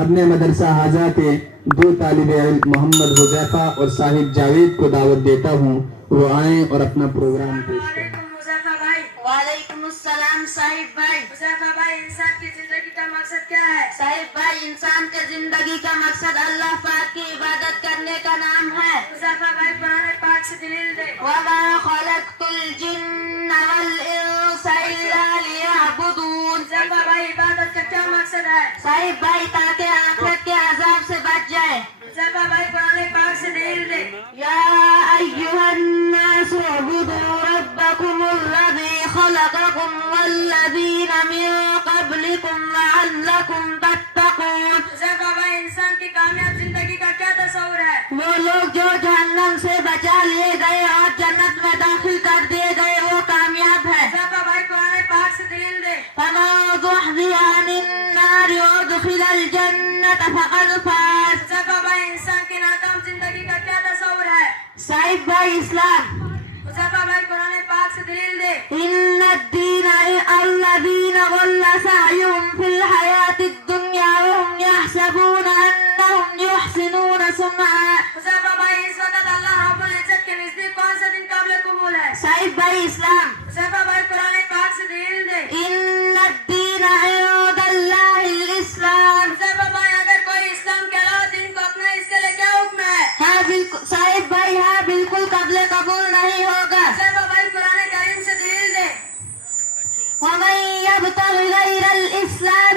اپنے مدرسہ حاجہ کے 2 طالب علم محمد حذیفہ اور صاحب جاوید کو دعوت دیتا ہوں، وہ آئیں اور اپنا پروگرام پیش کریں۔ وعلیکم السلام صاحب بھائی۔ حذیفہ بھائی، انسان کی زندگی کا مقصد کیا ہے؟ صاحب بھائی، انسان کے زندگی کا مقصد اللہ پاک کی عبادت کرنے کا نام ہے۔ حذیفہ بھائی، قرآن پاک سے دلیل دے۔ وما خلقت الجن والانس الا لیعبدون۔ حذیفہ بھائی، عبادت کا کیا مقصد ہے؟ صاحب بھائی، تاکہ آخرت کے عذاب سے بچ جائے۔ حذیفہ بھائی، قرآن پاک سے دلیل دے۔ یا ایھا الناس اعبدوا ربکم الذی خلقکم والذین من قبلکم لعلکم تتقون۔ حذیفہ بھائی، انسان کی کامیاب زندگی کا کیا تصور ہے؟ وہ لوگ جو جہنم سے بچا لیے گئے اور جنت میں داخل کر دیے گئے وہ کامیاب ہے۔ حذیفہ بھائی، قرآن پاک سے دلیل دے۔ فمن زحزح عن النار وادخل الجنة فقد فاز۔ حذیفہ بھائی، انسان کی ناکام زندگی کا کیا تصور ہے؟ صاحب بھائی، اسلام۔ حذیفہ بھائی، قرآن پاک سے دلیل دے۔ ان الدین الذین ضل سعیهم فی الحیاة الدنیا وهم یحسبون انهم یحسنون صنعا۔ حذیفہ بھائی، اس وقت اللہ رب العزت کے نزدیک کون سا دن قابل قبول ہے؟ صاحب بھائی، اسلام۔ حذیفہ بھائی، قرآن پاک سے دلیل دے۔ ان الدین عند اللہ الاسلام۔ حذیفہ بھائی، اگر کوئی اسلام کے علاوہ دین کو اپنا، اس کے لیے کیا حکم ہے؟ ہاں بالکل صاحب بھائی، ہاں بالکل قابل قبول نہیں ہوگا۔ حذیفہ بھائی، قرآن کریم سے دلیل دے۔ ومن يبتغ غير الإسلام